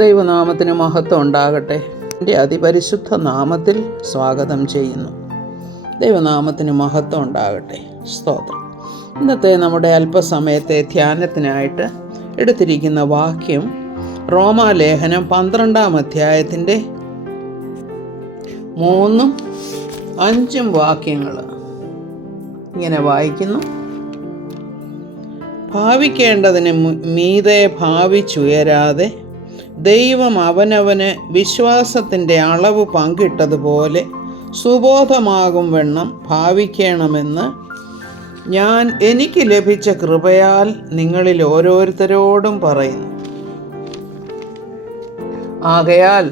ദൈവനാമത്തിന് മഹത്വം ഉണ്ടാകട്ടെ. എൻ്റെ അതിപരിശുദ്ധ നാമത്തിൽ സ്വാഗതം ചെയ്യുന്നു. ദൈവനാമത്തിന് മഹത്വം ഉണ്ടാകട്ടെ. സ്തോത്രം. ഇന്നത്തെ നമ്മുടെ അല്പസമയത്തെ ധ്യാനത്തിനായിട്ട് എടുത്തിരിക്കുന്ന വാക്യം റോമാലേഖനം 12-ാം അധ്യായത്തിൻ്റെ 3-5 വാക്യങ്ങൾ ഇങ്ങനെ വായിക്കുന്നു. ഭാവിക്കേണ്ടതിന് മീതെ ഭാവിച്ചുയരാതെ ദൈവം അവനവന് വിശ്വാസത്തിൻ്റെ അളവ് പങ്കിട്ടതുപോലെ സുബോധമാകും വണ്ണം ഭാവിക്കണമെന്ന് ഞാൻ എനിക്ക് ലഭിച്ച കൃപയാൽ നിങ്ങളിൽ ഓരോരുത്തരോടും പറയുന്നു. ആകയാൽ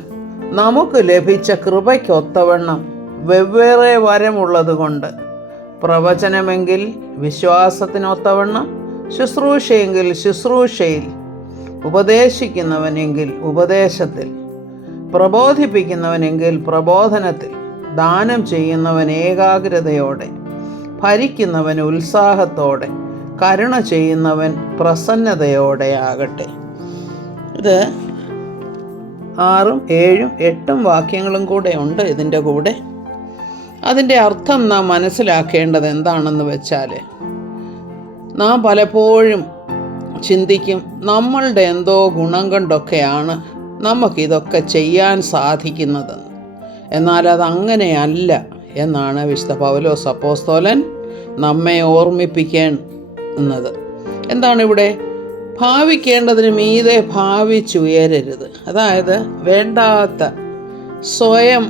നമുക്ക് ലഭിച്ച കൃപയ്ക്കൊത്തവണ്ണം വെവ്വേറെ വരമുള്ളതുകൊണ്ട് പ്രവചനമെങ്കിൽ വിശ്വാസത്തിനൊത്തവണ്ണം, ശുശ്രൂഷയെങ്കിൽ ശുശ്രൂഷയിൽ, ഉപദേശിക്കുന്നവനെങ്കിൽ ഉപദേശത്തിൽ, പ്രബോധിപ്പിക്കുന്നവനെങ്കിൽ പ്രബോധനത്തിൽ, ദാനം ചെയ്യുന്നവൻ ഏകാഗ്രതയോടെ, ഭരിക്കുന്നവൻ ഉത്സാഹത്തോടെ, കരുണ ചെയ്യുന്നവൻ പ്രസന്നതയോടെ ആകട്ടെ. ഇത് 6, 7, 8 വാക്യങ്ങളും കൂടെ ഉണ്ട് ഇതിൻ്റെ കൂടെ. അതിൻ്റെ അർത്ഥം നാം മനസ്സിലാക്കേണ്ടത് എന്താണെന്ന് വെച്ചാൽ, നാം പലപ്പോഴും ചിന്തിക്കും, നമ്മളുടെ എന്തോ ഗുണം കൊണ്ടൊക്കെയാണ് നമുക്കിതൊക്കെ ചെയ്യാൻ സാധിക്കുന്നതെന്ന്. എന്നാൽ അതങ്ങനെയല്ല എന്നാണ് വിശുദ്ധ പൗലോസ് അപ്പോസ്തലൻ നമ്മെ ഓർമ്മിപ്പിക്കുന്നത്. എന്താണ് ഇവിടെ? ഭാവിക്കേണ്ടതിന് മീതെ ഭാവിച്ചുയരരുത്. അതായത് വേണ്ടാത്ത സ്വയം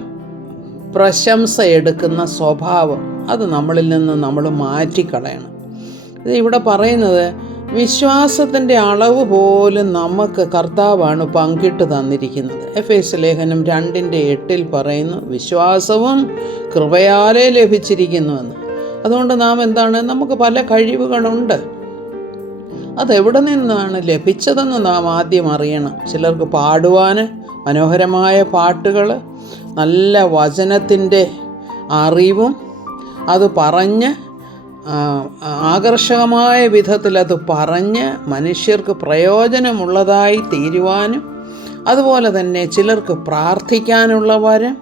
പ്രശംസ എടുക്കുന്ന സ്വഭാവം അത് നമ്മളിൽ നിന്ന് നമ്മൾ മാറ്റിക്കളയണം. ഇത് ഇവിടെ പറയുന്നത് വിശ്വാസത്തിൻ്റെ അളവ് പോലും നമുക്ക് കർത്താവാണ് പങ്കിട്ട് തന്നിരിക്കുന്നത്. എഫേസ്യ ലേഖനം 2:8 പറയുന്നു, വിശ്വാസവും കൃപയാലേ ലഭിച്ചിരിക്കുന്നുവെന്ന്. അതുകൊണ്ട് നാം എന്താണ്, നമുക്ക് പല കഴിവുകളുണ്ട്. അതെവിടെ നിന്നാണ് ലഭിച്ചതെന്ന് നാം ആദ്യം അറിയണം. ചിലർക്ക് പാടുവാൻ മനോഹരമായ പാട്ടുകൾ, നല്ല വചനത്തിൻ്റെ അറിവും, അത് പറഞ്ഞ് ആകർഷകമായ വിധത്തിൽ അത് പറഞ്ഞ് മനുഷ്യർക്ക് പ്രയോജനമുള്ളതായി തീരുവാനും, അതുപോലെ തന്നെ ചിലർക്ക് പ്രാർത്ഥിക്കാനുള്ള വരം,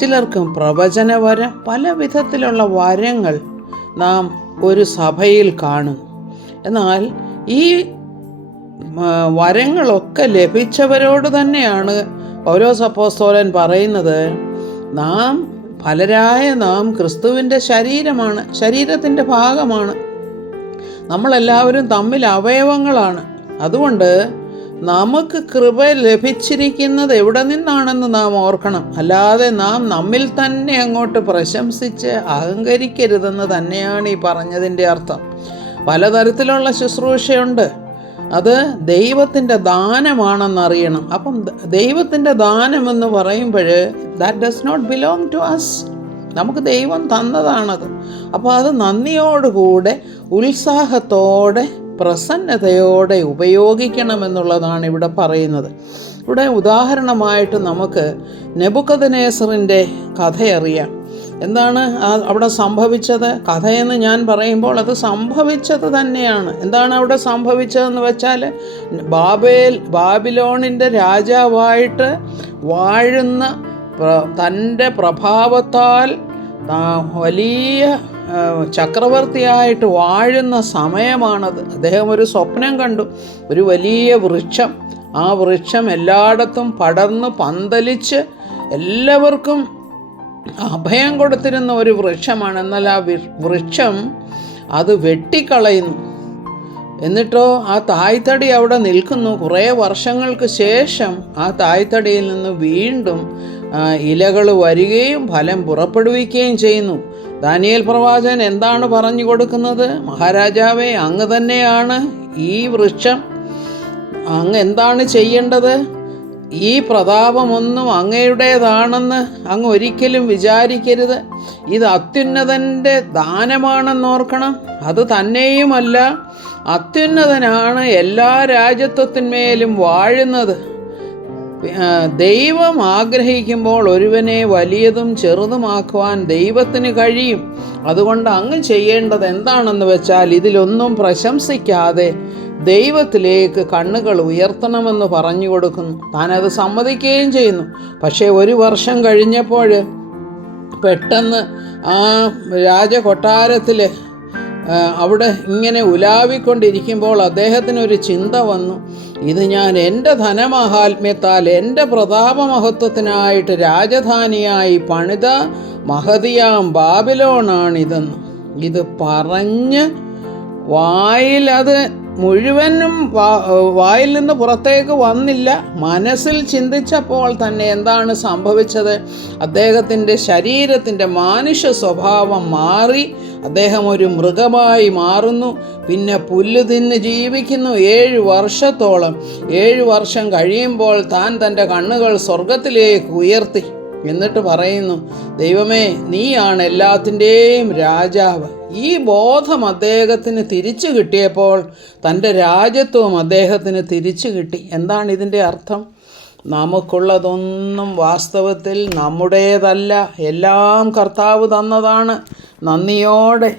ചിലർക്ക് പ്രവചന വരം, പല വിധത്തിലുള്ള വരങ്ങൾ നാം ഒരു സഭയിൽ കാണും. എന്നാൽ ഈ വരങ്ങളൊക്കെ ലഭിച്ചവരോട് തന്നെയാണ് പൗലോസ് അപ്പോസ്തലൻ പറയുന്നത്, പലരായ നാം ക്രിസ്തുവിൻ്റെ ശരീരമാണ്, ശരീരത്തിൻ്റെ ഭാഗമാണ്. നമ്മളെല്ലാവരും തമ്മിൽ അവയവങ്ങളാണ്. അതുകൊണ്ട് നമുക്ക് കൃപ ലഭിച്ചിരിക്കുന്നത് എവിടെ നിന്നാണെന്ന് നാം ഓർക്കണം. അല്ലാതെ നാം നമ്മിൽ തന്നെ അങ്ങോട്ട് പ്രശംസിച്ച് അഹങ്കരിക്കരുതെന്ന് തന്നെയാണ് ഈ പറഞ്ഞതിൻ്റെ അർത്ഥം. പലതരത്തിലുള്ള ശുശ്രൂഷയുണ്ട്. അത് ദൈവത്തിൻ്റെ ദാനമാണെന്നറിയണം. അപ്പം ദൈവത്തിൻ്റെ ദാനമെന്ന് പറയുമ്പോൾ that does not belong to us. നമുക്ക് ദൈവം തന്നതാണത്. അപ്പോൾ അത് നന്ദിയോടുകൂടെ, ഉത്സാഹത്തോടെ, പ്രസന്നതയോടെ ഉപയോഗിക്കണമെന്നുള്ളതാണ് ഇവിടെ പറയുന്നത്. ഇവിടെ ഉദാഹരണമായിട്ട് നമുക്ക് നെബൂഖദ്നേസറിൻ്റെ കഥയറിയാം. എന്താണ് അവിടെ സംഭവിച്ചത്? കഥയെന്ന് ഞാൻ പറയുമ്പോൾ അത് സംഭവിച്ചത് തന്നെയാണ്. എന്താണ് അവിടെ സംഭവിച്ചതെന്ന് വെച്ചാൽ, ബാബിലോണിൻ്റെ രാജാവായിട്ട് വാഴുന്ന, തൻ്റെ പ്രഭാവത്താൽ വലിയ ചക്രവർത്തിയായിട്ട് വാഴുന്ന സമയമാണത്. അദ്ദേഹം ഒരു സ്വപ്നം കണ്ടു. ഒരു വലിയ വൃക്ഷം, ആ വൃക്ഷം എല്ലായിടത്തും പടർന്ന് പന്തലിച്ച് എല്ലാവർക്കും അഭയം കൊടുത്തിരുന്ന ഒരു വൃക്ഷമാണ്. എന്നാൽ ആ വൃക്ഷം അത് വെട്ടിക്കളയുന്നു. എന്നിട്ടോ ആ തായ്തടി അവിടെ നിൽക്കുന്നു. കുറേ വർഷങ്ങൾക്ക് ശേഷം ആ തായ്തടിയിൽ നിന്ന് വീണ്ടും ഇലകൾ വരികയും ഫലം പുറപ്പെടുവിക്കുകയും ചെയ്യുന്നു. ദാനിയേൽ പ്രവാചകൻ എന്താണ് പറഞ്ഞു കൊടുക്കുന്നത്? മഹാരാജാവേ, അങ്ങ് തന്നെയാണ് ഈ വൃക്ഷം. അങ്ങ് എന്താണ് ചെയ്യേണ്ടത്? ഈ പ്രതാപമൊന്നും അങ്ങയുടേതാണെന്ന് അങ്ങ് ഒരിക്കലും വിചാരിക്കരുത്. ഇത് അത്യുന്നതൻ്റെ ദാനമാണെന്നോർക്കണം. അത് തന്നെയുമല്ല, അത്യുന്നതനാണ് എല്ലാ രാജത്വത്തിന്മേലും വാഴുന്നത്. ദൈവം ആഗ്രഹിക്കുമ്പോൾ ഒരുവനെ വലിയതും ചെറുതുമാക്കുവാൻ ദൈവത്തിന് കഴിയും. അതുകൊണ്ട് അങ്ങ് ചെയ്യേണ്ടത് എന്താണെന്ന് വെച്ചാൽ, ഇതിലൊന്നും പ്രശംസിക്കാതെ ദൈവത്തിലേക്ക് കണ്ണുകൾ ഉയർത്തണമെന്ന് പറഞ്ഞു കൊടുക്കുന്നു. താനത് സമ്മതിക്കുകയും ചെയ്യുന്നു. പക്ഷേ 1 വർഷം കഴിഞ്ഞപ്പോൾ പെട്ടെന്ന് ആ രാജകൊട്ടാരത്തിൽ അവിടെ ഇങ്ങനെ ഉലാവിക്കൊണ്ടിരിക്കുമ്പോൾ അദ്ദേഹത്തിനൊരു ചിന്ത വന്നു. ഇത് ഞാൻ എൻ്റെ ധനമഹാത്മ്യത്താൽ എൻ്റെ പ്രതാപമഹത്വത്തിനായിട്ട് രാജധാനിയായി പണിത മഹതിയാം ബാബിലോണാണിതെന്ന്. ഇത് പറഞ്ഞ് അത് മുഴുവനും വായിൽ നിന്ന് പുറത്തേക്ക് വന്നില്ല. മനസ്സിൽ ചിന്തിച്ചപ്പോൾ തന്നെ എന്താണ് സംഭവിച്ചത്? അദ്ദേഹത്തിൻ്റെ ശരീരത്തിൻ്റെ മാനുഷ്യ സ്വഭാവം മാറി. അദ്ദേഹം ഒരു മൃഗമായി മാറുന്നു. പിന്നെ പുല്ല് തിന്ന് ജീവിക്കുന്നു 7 വർഷത്തോളം. 7 വർഷം കഴിയുമ്പോൾ താൻ തൻ്റെ കണ്ണുകൾ സ്വർഗത്തിലേക്ക് ഉയർത്തി. എന്നിട്ട് പറയുന്നു, ദൈവമേ, നീയാണ് എല്ലാത്തിൻ്റെയും രാജാവ്. ഈ ബോധം അദ്ദേഹത്തിന് തിരിച്ചു കിട്ടിയപ്പോൾ തൻ്റെ രാജ്യത്വം അദ്ദേഹത്തിന് തിരിച്ചു കിട്ടി. എന്താണ് ഇതിൻ്റെ അർത്ഥം? നമുക്കുള്ളതൊന്നും വാസ്തവത്തിൽ നമ്മുടേതല്ല, എല്ലാം കർത്താവ് തന്നതാണ്. നന്ദിയോടെ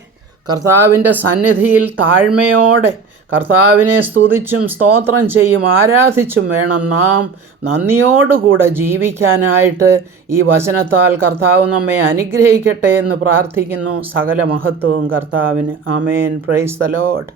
കർത്താവിൻ്റെ സന്നിധിയിൽ താഴ്മയോടെ കർത്താവിനെ സ്തുതിച്ചും സ്തോത്രം ചെയ്യും ആരാധിച്ചും വേണം നാം നന്ദിയോടുകൂടെ ജീവിക്കാനായിട്ട്. ഈ വചനത്താൽ കർത്താവ് നമ്മെ അനുഗ്രഹിക്കട്ടെ എന്ന് പ്രാർത്ഥിക്കുന്നു. സകല മഹത്വവും കർത്താവിന്. ആമേൻ. Praise the Lord.